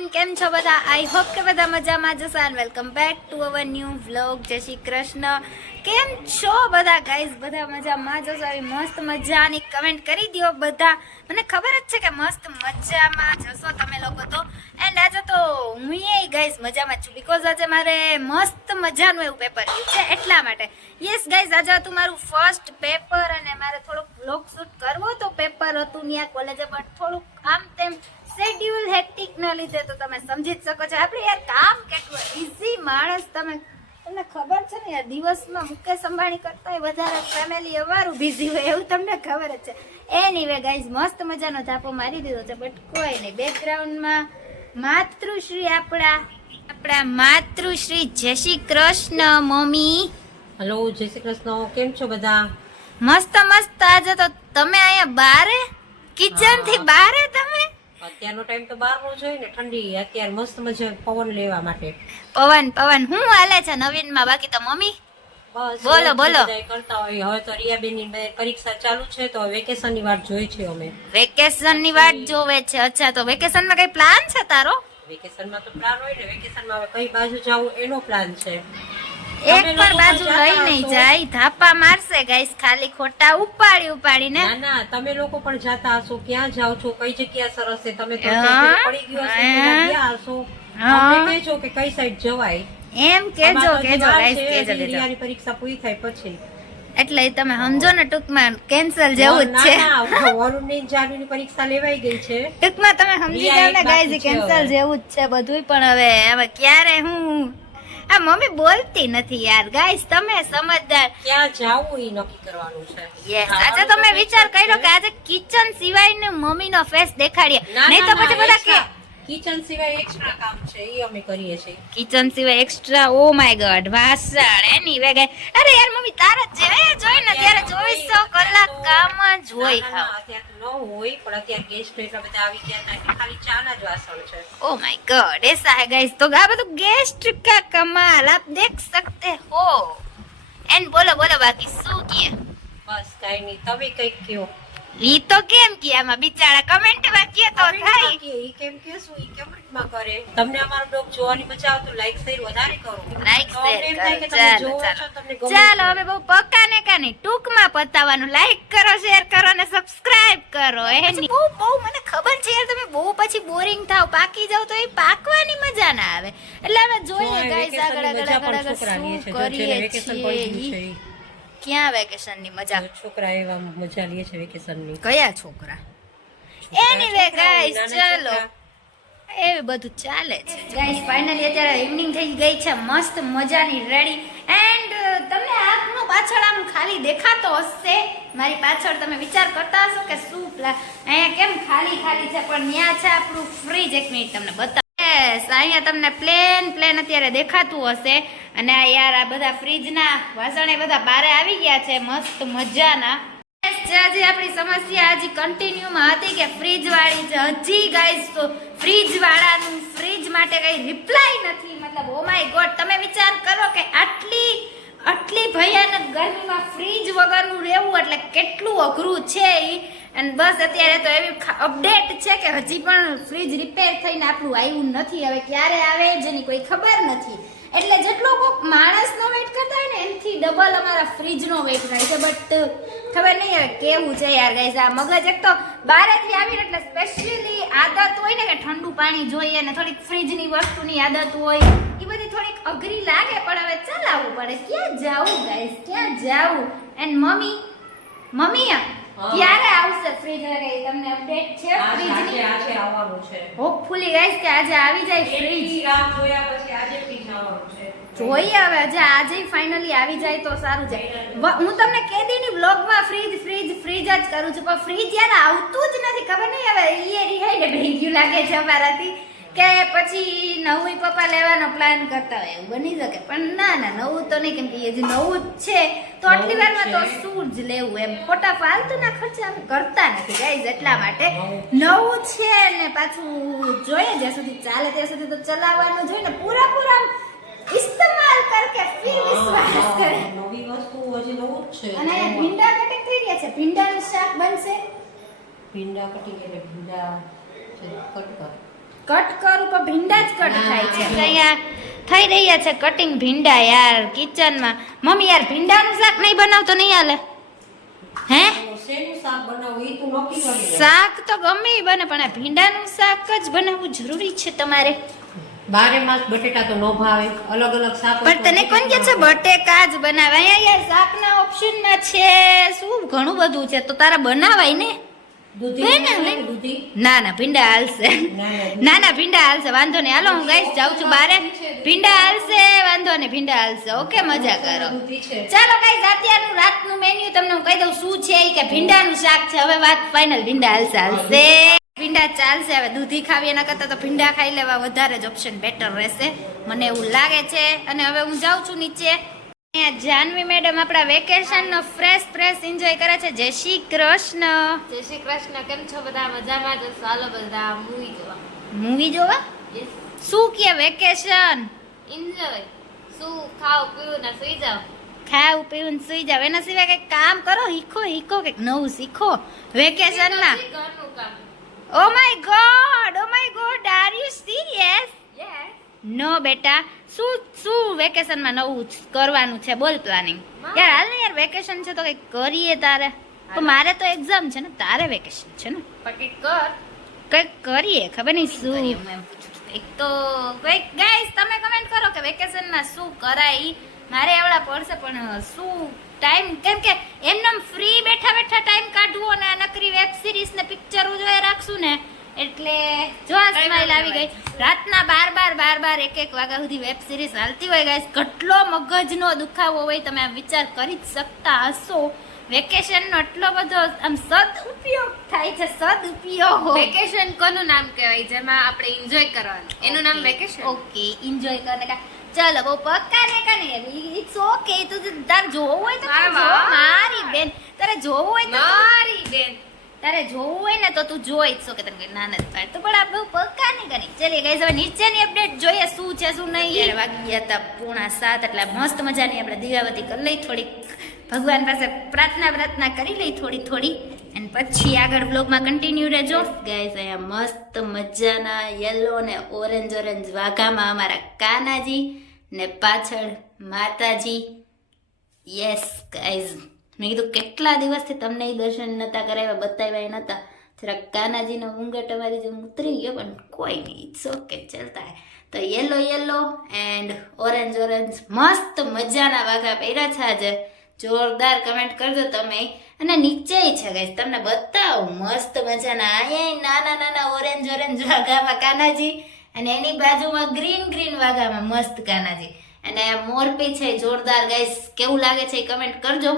Everyone કેમ છો બધા? આઈ હોપ કે બધા મજામાં જશો and welcome back to our new vlog જય શ્રી કૃષ્ણ. કેમ છો બધા? ગાઈઝ બધા મજામાં જશો આવી મસ્ત મજાની કમેન્ટ કરી દો બધા. મને ખબર જ છે કે મસ્ત મજામાં જશો તમે લોકો તો. એન્ડ આજે તો હું એ ગાઈઝ મજામાં છું બીકોઝ આજે મારે મસ્ત મજાનું એવું પેપર રહ્યું છે એટલા માટે. યસ ગાઈઝ આજે હતું મારું ફર્સ્ટ પેપર અને મારે થોડુંક વ્લોગ શૂટ કરવો તો પેપર હતું ત્યાં કોલેજે પણ થોડુંક આમ તેમ શેડ્યુલ હેક્ટિક ના લીધે તો તમે સમજી જ શકો છો. આપણે યાર કામ કેટલું ઇઝી માણસ તમે તમને ખબર છે ને યાર દિવસમાં મુકેશ અંબાણી કરતા વધારે ફેમિલી અમારું બિઝી હોય એવું તમને ખબર જ છે. એનીવે ગાઈઝ મસ્ત મજાનો ધાપો મારી દીધો છે બટ કોઈ નહીં. બેકગ્રાઉન્ડમાં માતૃશ્રી આપણા આપણા માતૃશ્રી જય શ્રી કૃષ્ણ મમ્મી. હલો જય શ્રી કૃષ્ણ. કેમ છો બધા? મસ્ત મસ્ત આજે તો તમે અહીંયા બારે? કિચનથી બારે તમે? અત્યારનો ટાઈમ તો બહારનો હોય ને ઠંડી અત્યારે મસ્ત મજા પવન લેવા માટે. પવન પવન હું હાલે છે નવીનમાં બાકી તો મમ્મી? બોલો, બોલો. કરતા હોય. હવે તો રિયાબેનની પરીક્ષા ચાલુ છે તો વેકેશનની વાત જોઈ છે અમે. વેકેશનની વાત જોવે છે. અચ્છા તો વેકેશનમાં કઈ પ્લાન છે તારો? વેકેશનમાં તો પ્લાન હોય ને વેકેશનમાં હવે કઈ બાજુ જવું એનો પ્લાન છે. એક પર બાજુ લઈ નહીં જાય ધાપા મારશે ગાઈસ ખાલી ખોટા ઉપાડી ઉપાડીને. ના ના તમે લોકો પણ જાતા હશો ક્યાં જાવ છો કઈ જગ્યા સરસ છે? તમે તો પડી ગયો હશે ક્યાં હશો. અમને કહેજો કે કઈ સાઈડ જવાય. એમ કેજો કેજો ગાઈસ કેજો કેજો પરીક્ષા પૂરી થાય પછી. એટલે તમે સમજો ને ટૂંકમાં કેન્સલ જેવું જ છે. વરુણની જાનવીની પરીક્ષા લેવાઈ ગઈ છે. ટૂંકમાં તમે સમજી જાવ ને છે કેન્સલ જેવું જ છે બધુંય પણ હવે. હવે ક્યારે હું આ મમ્મી બોલતી નથી યાર. ગાઈસ તમે સમજદાર. ક્યાં જાવું એ નક્કી કરવાનું છે? યસ આજે તમે વિચાર કર્યો કે આજે કિચન સિવાય ને મમ્મી નો ફેસ દેખાડીએ નહીં તો પછી બધા કે કિચન સિવાય એક્સ્ટ્રા કામ છે એ અમે કરીએ છીએ. કિચન સિવાય એક્સ્ટ્રા ઓ માય ગોડ વાસણ એની વેગે અરે યાર મમ્મી તારા જે જોઈ ને જ હોય હા અત્યારે ન હોય પણ અત્યારે ગેસ્ટ એટલા બધા આવી ગયા હતા ખાલી ચાના જ વાસણ છે ઓ માય ગોડ એ સાહે ગાઈસ તો આ બધું ગેસ્ટ કા કમાલ આપ દેખ સકતે હો એન બોલો બોલો બાકી શું કે બસ કાઈ નહીં તમે કઈ કયો ઈ તો કેમ કે આમાં બિચારા કમેન્ટ માં કે તો થાય ઈ કેમ કે શું ઈ કમેન્ટ માં કરે તમને અમારો બ્લોગ જોવાની મજા આવતો લાઈક શેર વધારે કરો લાઈક શેર ચાલો હવે બહુ પગ ને ટૂંકમાં પતાવવાનું. લાઈક કરો શેર કરો અને સબસ્ક્રાઇબ કરો એની બહુ બહુ મને ખબર છે યાર તમે બહુ પછી બોરિંગ થાવ પાકી જાવ તો એ પાકવાની મજા ના આવે. એટલે અમે જોઈએ ગાઈસ આગળ આગળ આગળ આગળ શું કરીએ છીએ. ક્યાં વેકેશનની મજા? છોકરા એવા મજા લે છે વેકેશનની કયા છોકરા? એનીવે ગાઈસ ચલો. એ બધું ચાલે છે. ગાઈસ ફાઇનલી અત્યારે ઇવનિંગ થઈ ગઈ છે. મસ્ત મજાની રેડી એન્ડ પાછળ આમ ખાલી દેખાતો હશે. મારી પાછળ તમે વિચાર કરતા હશો કે શું અહીંયા કેમ ખાલી ખાલી છે? પણ ત્યાં છે આપણું ફ્રીજ એક મિનિટ તમને બતાવ. અહીંયા તમને પ્લેન પ્લેન અત્યારે દેખાતું હશે. અને યાર, આ બધા ફ્રીજના વાસણ એ બધા બારે આવી ગયા છે. મસ્ત મજાના. આજે આપણી સમસ્યા હજી કન્ટિન્યુમાં હતી કે ફ્રીજ વાળી હજી ગાઈસ ફ્રીજ વાળાનું ફ્રીજ માટે કઈ રિપ્લાય નથી. મતલબ ઓ માય ગોડ તમે વિચાર કરો કે આટલી આટલી ભયાનક ગરમીમાં ફ્રીજ વગરનું રહેવું એટલે કેટલું અઘરું છે ઈ. અને બસ અત્યારે તો એવી અપડેટ છે કે હજી પણ ફ્રીજ રિપેર થઈને આપણું આવ્યું નથી. હવે ક્યારે આવે જેની કોઈ ખબર નથી. એટલે જેટલો કોક માણસનો વેટ કરતા હોય ને એનાથી ડબલ અમારા ફ્રીજનો વેટ થાય છે. બટ ખબર નહીં હવે કેવું છે યાર ગાઈઝ આ મગજ એક તો બહારથી આવીને એટલે સ્પેશિયલી આદત હોય ને કે ઠંડુ પાણી જોઈએ ને થોડીક ફ્રીજની વસ્તુની આદત હોય એ બધી થોડીક અઘરી લાગે પણ હવે ચલાવવું પડે. ક્યાં જાવું ગાઈઝ ક્યાં જાવું? And mummy mummy. ક્યારે આવશે ફ્રીજ તમને અપડેટ છે ફ્રીજની આજે આવવાનું છે. હોપફુલી ગાઈઝ કે આજે આવી જાય ફ્રીજ રાત જોયા પછી આજે ફ્રીજ આવવાનું છે જોઈએ હવે આજે આજે ફાઇનલી આવી જાય તો સારું છે. હું તમને કેદીની વ્લોગમાં ફ્રીજ ફ્રીજ ફ્રીજ જ કરું છું પણ ફ્રીજ યાર આવતું જ નથી ખબર નહીં હવે એ રિહાઈને ને ગયું લાગે છે અમારાથી કે પછી નવું પપ્પા લેવાનો પ્લાન કરતા હોય એવું બની શકે. પણ ના ના નવું તો નહીં કેમ કે એ હજી નવું જ છે. તો આટલી જ વારમાં તો શું જ લેવું એમ? ખોટા ફાલતુના ખર્ચા અમે કરતા નથી ગાઈઝ એટલા માટે. નવું નવું છે ને પાછું જોઈએ જ્યાં સુધી ચાલે ત્યાં સુધી તો ચલાવવાનું જોઈએ ને પૂરા પૂરા ઇસ્તેમાલ કરકે ફિર વિશ્વાસ કરે. નવી વસ્તુ હજી નવું જ છે. અને અહીંયા ભીંડા કટિંગ થઈ રહ્યા છે? ભીંડાનું શાક બનશે? ભીંડા કટિંગ એટલે ભીંડા છે કટ કર. કટ કરું ઉપર ભીંડા જ કટ થાય છે. અહીંયા થઈ રહ્યા છે કટિંગ ભીંડા યાર કિચનમાં. મમ્મી યાર ભીંડાનું શાક નહીં બનાવતો નહીં હાલે? હે? શાક તું નક્કી કરી લે. શાક તો ગમે બને પણ આ ભીંડાનું શાક જ બનાવવું જરૂરી છે તમારે. બારે માસ બટેટા તો નો ભાવે અલગ અલગ શાક પણ તને કોણ કે છે બટેકા જ બનાવે? અહીંયા યાર શાકના ઓપ્શનમાં છે. શું ઘણું બધું છે? તો તારા બનાવાય ને? ને, ના? ભીંડા હાલશે. ના, ના, ભીંડા હાલશે. વાંધો નહીં. હાલો હું ગાઈસ જાઉં છું બારે. ભીંડા હાલશે વાંધો નહીં ભીંડા હાલશે. ઓકે મજા કરો. ચાલો ગાઈસ અત્યારનું રાતનું મેન્યુ તમને હું કહી દઉં શું છે કે ભીંડાનું શાક છે. હવે વાત ફાઇનલ ભીંડા હાલશે હાલશે. ભીંડા ચાલશે. હવે દૂધી ખાવી એના કરતાં તો ભીંડા ખાઈ લેવા વધારે જ ઓપ્શન બેટર રહેશે. મને એવું લાગે છે. અને હવે હું જાઉં છું નીચે. અહીંયા જાનવી મેડમ આપણા વેકેશન નો ફ્રેશ ફ્રેશ એન્જોય કરે છે. જય શ્રી કૃષ્ણ. જય શ્રી કૃષ્ણ. કેમ છો બધા? મજામાં તો ચાલો બધા મૂવી જોવા. મૂવી જોવા? શું કે વેકેશન એન્જોય શું ખાઓ પીવું ને સુઈ જાઓ? ખાવું પીવું ને સુઈ જાવ એના સિવાય કંઈક કામ કરો? શીખો શીખો કંઈક નવું શીખો. વેકેશનમાં ઘરનું કામ. ઓ my god oh my god are you serious yes no બેટા શું શું વેકેશનમાં નવું કરવાનું છે? બોલ પ્લાનિંગ યાર હાલ ને યાર વેકેશન છે તો કંઈક કરીએ તારે. તો મારે તો એક્ઝામ છે ને તારે વેકેશન છે ને. પટી કર. કંઈક કરીએ ખબર નહીં શું. એક તો કંઈક ગાઈસ તમે કમેન્ટ કરો કે વેકેશનમાં શું કરાય. મારે આવડા પડશે પણ શું ટાઈમ કેમ કે એમનેમ ફ્રી બેઠા બેઠા ટાઈમ કાઢવો અને આ નકરી વેબ સિરીઝ ને પિક્ચર જોયા રાખશું ને એટલે જો આ સ્માઈલ આવી ગઈ. રાતના બાર બાર બાર બાર એક એક વાગ્યા સુધી વેબ સિરીઝ હાલતી હોય ગાઈસ કેટલો મગજનો દુખાવો હોય તમે આ વિચાર કરી જ શકતા હશો. વેકેશનનો એટલો બધો આમ સદ ઉપયોગ થાય છે સદ ઉપયોગ વેકેશન કોનું નામ કહેવાય? જેમાં આપણે એન્જોય કરવાનું. એનું નામ વેકેશન ઓકે એન્જોય કરને કા ચલો બહુ પક્કા ને કને ઇટ્સ ઓકે તું તાર જોવું હોય તો મારી બેન. તારે જોવું હોય તો મારી બેન. તારે જોવું હોય ને તો તું જોઈ જ કે તને ના નથી પાડે તો પણ આપણે પક્કા નહીં કરી ચલીએ ગઈ હવે નીચેની અપડેટ જોઈએ શું છે શું નહીં. વાગી ગયા હતા પૂણા સાત એટલે મસ્ત મજાની આપણે દીવાબત્તી કરી લઈ થોડીક. ભગવાન પાસે પ્રાર્થના પ્રાર્થના કરી લઈ થોડી થોડી. અને પછી આગળ બ્લોગમાં કન્ટિન્યુ રહેજો. ગાઈઝ અહીંયા મસ્ત મજાના યલો ને ઓરેન્જ ઓરેન્જ વાઘામાં અમારા કાનાજી ને પાછળ માતાજી. યસ ગાઈઝ મેં કીધું કેટલા દિવસથી તમને એ દર્શન નહોતા કરાવ્યા, બતાવ્યા નહોતા જરાક કાનાજીનો ઊંઘટ અમારી જેમ ઉતરી ગયો, પણ કોઈ નહીં ઇટ્સ ઓકે ચાલતા હે તો yellow yellow and orange orange મસ્ત મજાના વાઘા પહેર્યા છે આજે. જોરદાર કમેન્ટ કરજો તમે. અને નીચે છે ગાઈસ તમને બતાવું, મસ્ત મજાના. અહીંયા નાના નાના ઓરેન્જ ઓરેન્જ વાઘામાં કાનાજી અને એની બાજુમાં ગ્રીન ગ્રીન વાઘામાં મસ્ત કાનાજી. અને મોરપી છે, જોરદાર ગાઈસ કેવું લાગે છે એ કમેન્ટ કરજો.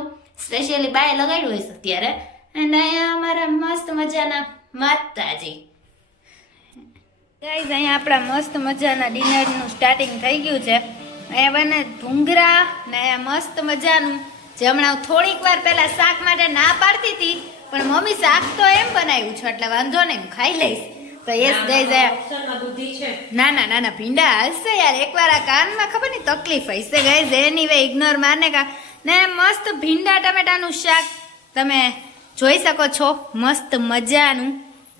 સ્પેશિયલી બાય લગાડ્યું હોય અત્યારે. અને અહીંયા અમારા મસ્ત મજાના માતાજી. ગાઈઝ અહીંયા આપણા મસ્ત મજાના ડિનરનું સ્ટાર્ટિંગ થઈ ગયું છે. અહીંયા બને ભૂંગરા ને અહીંયા મસ્ત મજાનું જે હમણાં થોડીક વાર પહેલા શાક માટે ના પાડતી હતી પણ મમ્મી શાક તો એમ બનાવ્યું છે એટલે વાંધો નહીં હું ખાઈ લઈશ. તો યસ ગાઈઝ ઓપ્શનમાં ના ના ના ના ભીંડા હાલશે યાર. એકવાર આ કાનમાં ખબર નહીં તકલીફ હશે ગાઈઝ એની વે ઇગ્નોર મારને કા. ને મસ્ત ભીંડા ટમેટાનું શાક તમે જોઈ શકો છો. મસ્ત મજાનું.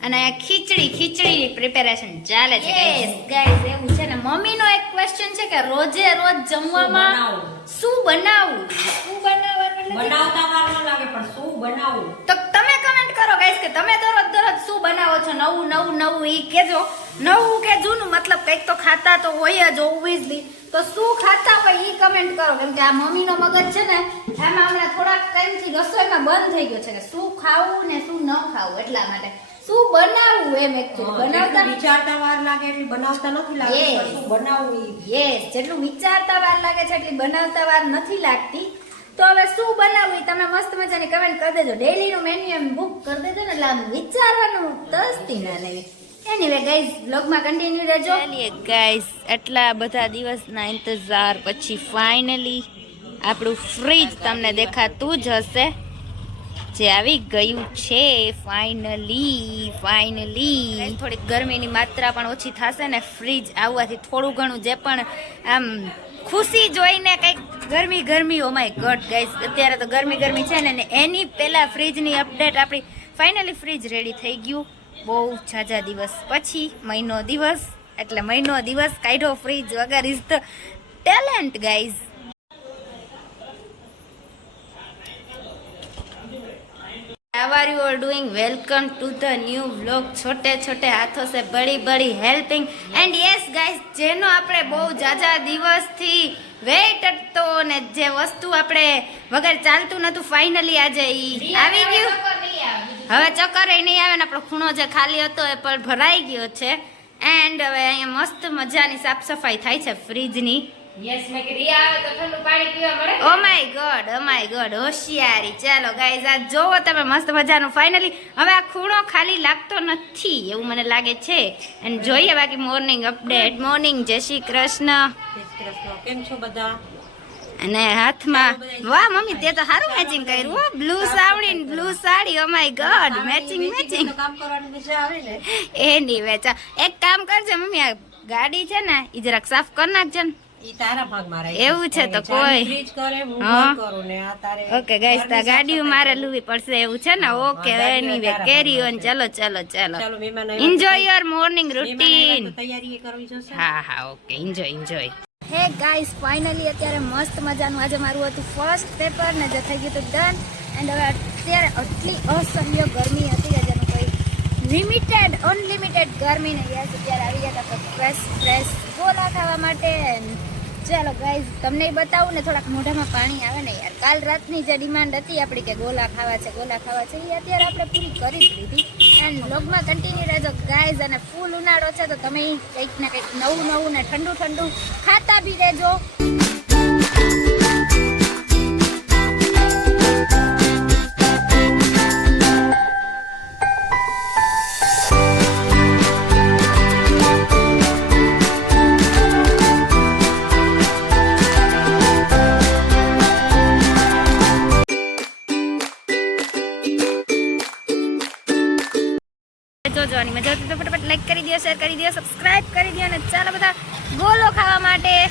અને ખીચડી ખીચડી ખીચડીની પ્રિપેરેશન ચાલે છે. યસ ગાઈઝ એવું છે ને. મમ્મીનો એક ક્વેશ્ચન છે કે રોજે રોજ જમવામાં? શું બનાવવું શું બનાવવાનું બનાવતા વાર ન લાગે પણ શું બનાવવું તો તમે કમેન્ટ કરો ગાઈસ કે તમે દરરોજ દરરોજ શું બનાવો છો? નવું નવું નવું ઈ કેજો નવું કે જૂનું? મતલબ કંઈક તો ખાતા તો હોય જ ઓબ્વિયસલી તો શું ખાતા હોય ઈ કમેન્ટ કરો. કેમ કે આ મમ્મીનો મગજ છે ને એમાં હમણાં થોડાક ટાઈમથી રસોઈમાં બંધ થઈ ગયો છે કે શું ખાવું ને શું ન ખાવું એટલા માટે. શું બનાવવું એમ એકચ્યુઅલી બનાવતા વિચારતા વાર લાગે એટલે બનાવતા નથી લાગતી શું બનાવવું યસ જેટલું વિચારતા વાર લાગે છે એટલી બનાવતા વાર નથી લાગતી. તો હવે શું બનાવવું તમે મસ્ત મજાની કમેન્ટ કરી દેજો. ડેલી નું મેન્યુ એમ બુક કરી દેજો ને એટલે આમ વિચારવાનું તસ્તી ના લેવી એનીવે ગાઈઝ બ્લોગમાં કન્ટિન્યુ રહેજો. ગાઈઝ એટલા બધા દિવસના ઇંતજાર પછી ફાઇનલી આપણું ફ્રીજ તમને દેખાતું જ હશે. જે આવી ગયું છે ફાઇનલી ફાઇનલી થોડીક ગરમીની માત્રા પણ ઓછી થશે ને ફ્રીજ આવવાથી થોડું ઘણું જે પણ, આમ, ખુશી જોઈને કંઈક ગરમી ગરમી ઓ માય ગોડ ગાઈસ, અત્યારે તો ગરમી ગરમી છે ને એની પહેલાં ફ્રીજની અપડેટ આપણી ફાઇનલી ફ્રીજ રેડી થઈ ગયું. બહુ ઝાઝા દિવસ પછી, મહિનો દિવસ, એટલે મહિનો દિવસ કાઢો ફ્રીજ વગર is the talent guys How are you all doing? Welcome to the new vlog. છોટે છોટે હાથો સે બડી બડી હેલ્પિંગ એન્ડ યસ ગાઈસ જેનો આપણે બહુ જાજા દિવસથી વેઇટ હતો ને જે વસ્તુ આપણે વગર ચાલતું નતું ફાઇનલી આજે એ આવી ગયું. હવે ચક્કર એ નહીં આવે ને આપણો ખૂણો જે ખાલી હતો એ પણ ભરાઈ ગયો છે. એન્ડ હવે અહીંયા મસ્ત મજાની સાફ સફાઈ થાય છે ફ્રીજની. યસ મે કે રિયા આવે તો ઠંડુ પાણી પીવા મળે oh my god oh my god હોશિયારી. ચાલો ગાઈઝ આ જોવો તમે મસ્ત મજાનું ફાઇનલી હવે આ ખૂણો ખાલી લાગતો નથી એવું મને લાગે છે. અને જોઈએ બાકી મોર્નિંગ અપડેટ મોર્નિંગ જય શ્રી કૃષ્ણ. જય શ્રી કૃષ્ણ. કેમ છો બધા? અને હાથમાં વાહ મમ્મી તે તો સારું મેચિંગ કર્યું ઓ બ્લુ સાવડી ને blue sari oh my god matching matching એની કામ કરવાની મજા આવે ને. એ નહીં વેચા એક કામ કરજે મમ્મી આ ગાડી છે ને એ જરાક સાફ કરી નાખજે ને. એવું છે તો કોઈ. ઓકે ગાઈસ તા ગાડીઓ મારે સફાઈ પડશે એવું છે ને? Okay anyway carry on ચલો ચલો ચલો. એન્જોય યોર મોર્નિંગ રૂટીન આવ્યા તો તૈયારી એ કરવી જોશે. હા હા okay enjoy enjoy hey guys finally અત્યારે મસ્ત મજાનું આજે મારું હતું ફર્સ્ટ પેપર ને જે થઈ ગયું હતું ડન એન્ડ હવે અત્યારે આટલી અસહ્ય ગરમી હતી કે જેનું કોઈ લિમિટેડ અનલિમિટેડ ગરમી ને યસ અત્યારે આવી ગયા હતા ફ્રેશ ફ્રેશ ગોલા ખાવા માટે ચાલો ગાઈઝ તમને બતાવું ને થોડાક મોઢામાં પાણી આવે ને યાર. કાલ રાતની જે ડિમાન્ડ હતી આપણી કે ગોલા ખાવા છે, ગોલા ખાવા છે એ અત્યારે આપણે પૂરી કરી જ લીધી. એન્ડ બ્લોગમાં કન્ટિન્યુ રહેજો ગાઈઝ અને ફૂલ ઉનાળો છે તો તમે કંઈક ને કંઈક નવું નવું ને ઠંડુ ઠંડુ ખાતા બી રહેજો. કરી દો શેર કરી દો સબસ્ક્રાઇબ કરી દો અને ચાલો બધા ગોલો ખાવા માટે.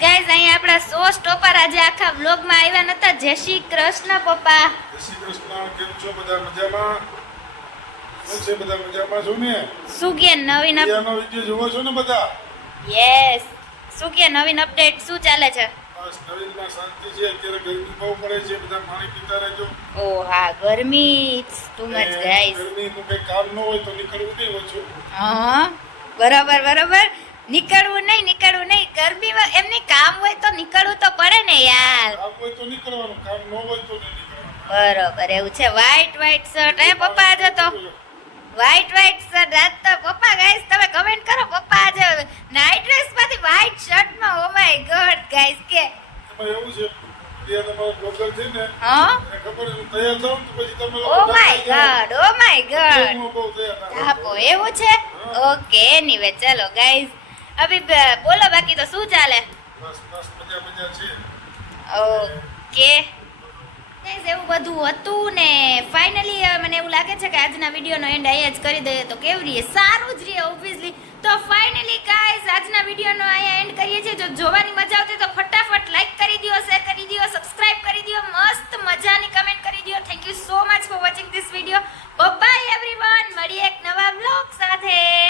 ગાઈઝ અહીંયા આપણા સો સ્ટોપર આજે આખા વ્લોગમાં આવ્યા નતા. જય શ્રી કૃષ્ણ પપ્પા. જય શ્રી કૃષ્ણ કેમ છો બધા મજામાં? છે બધા મજામાં? છો ને? શું કે નવીન અપ- જોવો છો ને બધા? યસ શું કે નવીન અપડેટ શું ચાલે છે? બસ શાંતિ છે. અત્યારે ગરમી બહુ પડે છે બધા પાણી પીતા રહેજો. ઓ હા ગરમી ટુ મચ અને ગરમીનું કંઈ કામ ન હોય તો નીકળવું નહીં ઓછું. હા બરાબર બરાબર. નીકળવું નહીં નીકળવું નહીં. ગરમીમાં એમની કામ હોય તો નીકળવું તો પડે ને યાર. કામ હોય તો નીકળવાનું કામ ન હોય તો નહીં બરોબર એવું છે. વ્હાઈટ વ્હાઈટ શર્ટ એ પપ્પા આજે તો. વ્હાઈટ વ્હાઈટ શર્ટ તો પપ્પા ગાઈસ તમે કમેન્ટ કરો પપ્પા આજે નાઈટ ડ્રેસમાંથી વ્હાઈટ શર્ટમાં ઓ માય ગોડ ગાઈસ કે એવું છે પ્રિયા તમારો બ્લોગર છે ને હા? ખબર હું તૈયાર થાઉં તો પછી તમે oh my god oh my god આપો એવું છે? ઓકે એનીવે ચલો ગાઈસ અભી બોલો બાકી તો શું ચાલે? બસ બસ મજા મજા છે. ઓકે એવું બધું હતું ને ફાઇનલી મને એવું લાગે છે કે આજના વિડીયોનો એન્ડ અહીંયા જ કરી દઈએ તો કેવું રહીએ સારું જ રહીએ ઓબ્વિયસલી તો ફાઇનલી ગાઈઝ આજના વિડીયોનો અહીંયા એન્ડ કરીએ છીએ. જો જોવાની મજા આવતી તો ફટાફટ લાઈક કરી દો શેર કરી દો સબસ્ક્રાઇબ કરી દો મસ્ત મજાની કમેન્ટ કરી દો thank you so much for watching this video bye everyone મળીએ એક નવા બ્લોગ સાથે.